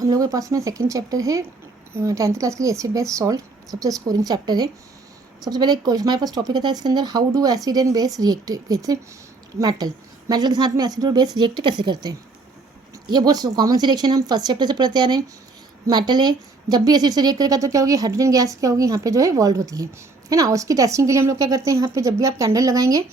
हम लोगों के पास में सेकंड चैप्टर है 10th क्लास के लिए एसिड बेस सॉल्ट, सबसे स्कोरिंग चैप्टर है। सबसे पहले हमारे पास टॉपिक था इसके अंदर how do acid and base react with metal. Metal के साथ में एसिड और बेस रिएक्ट कैसे करते हैं, ये बहुत कॉमन सी रिएक्शन हम फर्स्ट चैप्टर से पढ़ते आ रहे हैं। मेटल है, जब भी एसिड से रिएक्ट करेगा तो क्या होगी, हाइड्रोजन गैस क्या होगी यहाँ पे जो है इवॉल्व होती है ना। और उसकी टेस्टिंग के लिए हम लोग क्या करते हैं, यहाँ पे जब भी आप कैंडल लगाएंगे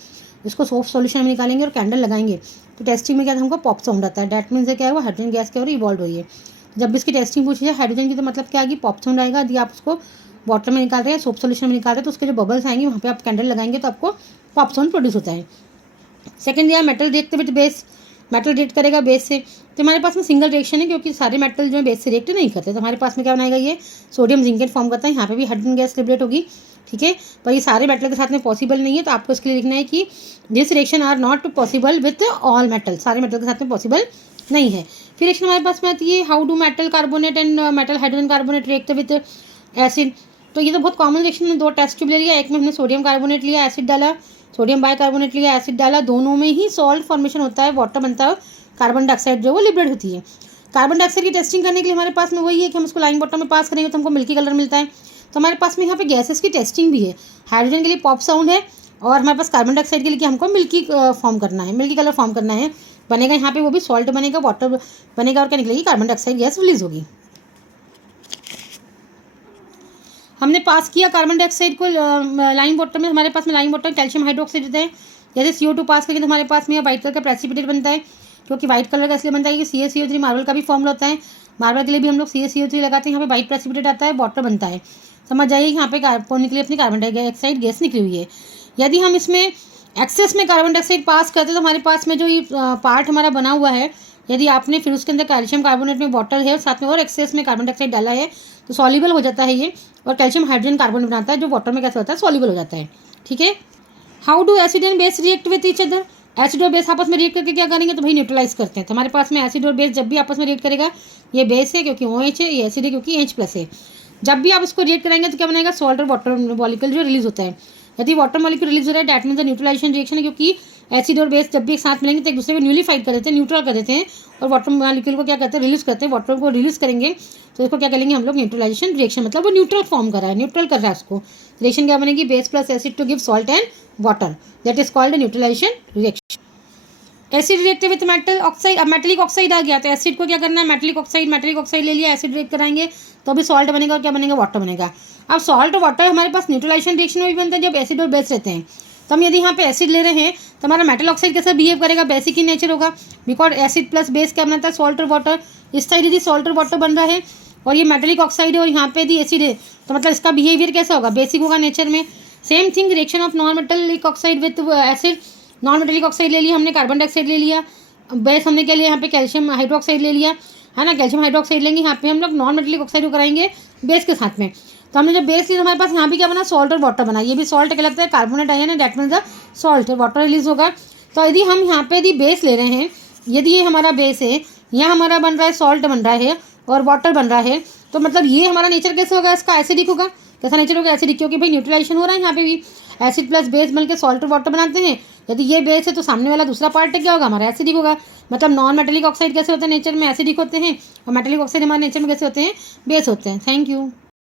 उसको सॉफ्ट सॉल्यूशन में निकालेंगे और कैंडल लगाएंगे तो टेस्टिंग में क्या हमको पॉप साउंड आता है। डैट मीन्स क्या है, वो हाइड्रोजन गैस क्या हो रही है, इवॉल्व हो रही है। जब भी इसकी टेस्टिंग पूछी जाए हाइड्रोजन की तो मतलब क्या आएगी, पॉप साउंड आएगा। यदि आप उसको वाटर में निकाल रहे हैं, सोप सॉल्यूशन में निकाल रहे हैं तो उसके जो बबल्स आएंगे वहाँ पे आप कैंडल लगाएंगे तो आपको पॉप साउंड प्रोड्यूस होता है। सेकंड दिया metal react with base, metal react करेगा बेस से। तो हमारे पास में सिंगल रिएक्शन है क्योंकि सारे मेटल जो है बेस से रिएक्ट नहीं करते। तो हमारे पास में क्या बनाएगा, ये सोडियम जिंकेट फॉर्म करता है। यहाँ पे भी हाइड्रोजन गैस लिबरेट होगी, ठीक है, पर ये सारे मेटल के साथ में पॉसिबल नहीं है। तो आपको इसके लिए लिखना है कि this reaction are not possible with all metal, सारे मेटल के साथ में पॉसिबल नहीं है। फिर रिएक्शन हमारे पास में आती है how do metal carbonate and metal hydrogen carbonate react with acid. तो ये तो बहुत कॉमन रिएक्शन में दो टेस्ट ट्यूब ले लिया, एक में हमने सोडियम कार्बोनेट लिया, एसिड डाला, सोडियम बाइकार्बोनेट लिया, एसिड डाला, दोनों में ही सॉल्ट फॉर्मेशन होता है, वाटर बनता है, कार्बन डाइऑक्साइड जो वो लिबरेट होती है। कार्बन डाइऑक्साइड की टेस्टिंग करने के लिए हमारे पास में वही है कि हम उसको लाइन बॉटम में पास करेंगे तो हमको मिल्की कलर मिलता है। तो हमारे पास में यहाँ पे गैसेस की टेस्टिंग भी है। हाइड्रोजन के लिए पॉप साउंड है और हमारे पास कार्बन डाइऑक्साइड के लिए कि हमको मिल्की फॉर्म करना है, मिल्की कलर फॉर्म करना है, बनेगा यहाँ पे वो भी सॉल्ट बनेगा, वाटर बनेगा और क्या निकलेगी, कार्बन डाइऑक्साइड गैस रिलीज होगी। हमने पास किया कार्बन डाइऑक्साइड को लाइन वाटर में, हमारे पास में लाइन वाटर कैल्शियम हाइड्रोक्साइड देते हैं। जैसे CO2 पास करेंगे तो हमारे पास में व्हाइट कलर का प्रेसिपिटेट बनता है, क्योंकि व्हाइट कलर का इसलिए बनता है कि CaCO3 मार्बल का भी फॉर्मूला होता है। मार्बल के लिए भी हम लोग CaCO3 लगाते हैं, यहाँ पे व्हाइट प्रेसिपिटेट आता है, वाटर बनता है। समझ जाइए यहाँ पे निकली अपनी कार्बन डाइऑक्साइड गैस निकली हुई है। यदि हम इसमें एक्सेस में कार्बन डाइऑक्साइड पास करते तो हमारे पास में जो ये पार्ट हमारा बना हुआ है, यदि आपने फिर उसके अंदर कैल्शियम कार्बोनेट में वाटर है और साथ में और एक्सेस में कार्बन डाइऑक्साइड डाला है तो सॉल्युबल हो जाता है ये, और कैल्शियम हाइड्रोजन कार्बोनेट बनाता है जो वाटर में कैसे होता है, सॉल्युबल हो जाता है, ठीक है। How do acid and base react with each other. Acid और बेस आपस में रिएक्ट करके क्या करेंगे, तो भाई न्यूट्रलाइज करते हैं। तो हमारे पास में एसिड और बेस जब भी आपस में रिएक्ट करेगा, ये बेस है क्योंकि OH है, ये एसिड है क्योंकि H+ है। जब भी आप इसको रिएक्ट करेंगे तो क्या बनेगा, सॉल्ट और वाटर मॉलिक्यूल जो रिलीज होता है। यदि वाटर मॉलिक्यूल रिलीज हो रहा है डैट मीन्स न्यूट्रलाइजेशन रिएक्शन है, क्योंकि एसिड और बेस जब भी एक साथ मिलेंगे तो एक दूसरे को न्यूलिफाइड कर देते हैं, न्यूट्रल कर देते हैं, और वाटर मॉलिक्यूल को क्या करते हैं, रिलीज करते हैं। वाटर को रिलीज करेंगे तो उसको क्या करेंगे हम लोग, न्यूट्रलाइजेशन रिएक्शन, मतलब वो न्यूट्रल फॉर्म कर रहा है, न्यूट्रल कर रहा है उसको। रिएक्शन क्या बनेगी, base plus acid to give salt and water, that is called neutralisation reaction. Acid react with metal oxide, अब मेटलिक ऑक्साइड आ गया तो एसिड को क्या करना है, मेटलिक ऑक्साइड ले लिया, एसिड रिएक्ट कराएंगे तो अभी सॉल्ट बनेगा और क्या बनेगा, वाटर बनेगा। अब सॉल्ट और वाटर हमारे पास न्यूट्रलाइजेशन रिएक्शन में भी बनते हैं जब एसिड और बेस रहते हैं। तो हम यदि यहाँ पे एसिड ले रहे हैं तो हमारा मेटल ऑक्साइड कैसे बिहेव करेगा, बेसिक ही नेचर होगा, बिकॉज एसिड प्लस बेस क्या बनाता है, सॉल्ट और वाटर। इस साइड यदि सॉल्ट और वाटर बन रहा है और ये मेटलिक ऑक्साइड है और यहाँ पे यदि एसिड है तो मतलब इसका बिहेवियर कैसा होगा, बेसिक होगा नेचर में। Same thing reaction of non metallic oxide with acid. Non metallic oxide ले लिया हमने, कार्बन डाइऑक्साइड ले लिया, बेस हमने क्या लिया यहाँ पे, कैल्शियम हाइड्रोक्साइड ले लिया, है ना। कैल्शियम हाइड्रोक्साइड लेंगे, यहाँ पे हम लोग नॉन मेटलिक ऑक्साइड को कराएंगे बेस के साथ में। तो हमने जब बेस लिया तो हमारे पास यहाँ भी क्या बना, सॉल्ट और वाटर बना। ये भी सॉल्ट क्या लगता है, कार्बोनेट आया ना, that means the salt, water release होगा। तो यदि हम यहाँ पे यदि बेस ले रहे हैं, यदि ये हमारा बेस है, यहाँ हमारा बन रहा है सॉल्ट बन रहा है और वाटर बन रहा है, तो मतलब ये हमारा नेचर कैसे होगा, इसका एसिडिक होगा। कैसा नेचर होगा, एसिडिक, क्योंकि भाई न्यूट्रलाइजेशन हो रहा है यहाँ पे भी, एसिड प्लस बेस मिलकर सॉल्ट और वाटर बनाते हैं। यदि ये बेस है तो सामने वाला दूसरा पार्ट क्या होगा, हमारा एसिडिक होगा। मतलब नॉन मेटेलिक ऑक्साइड कैसे होते हैं, नेचर में एसिडिक होते हैं, और मेटेलिक ऑक्साइड हमारे नेचर में कैसे होते हैं, बेस होते हैं। Thank you.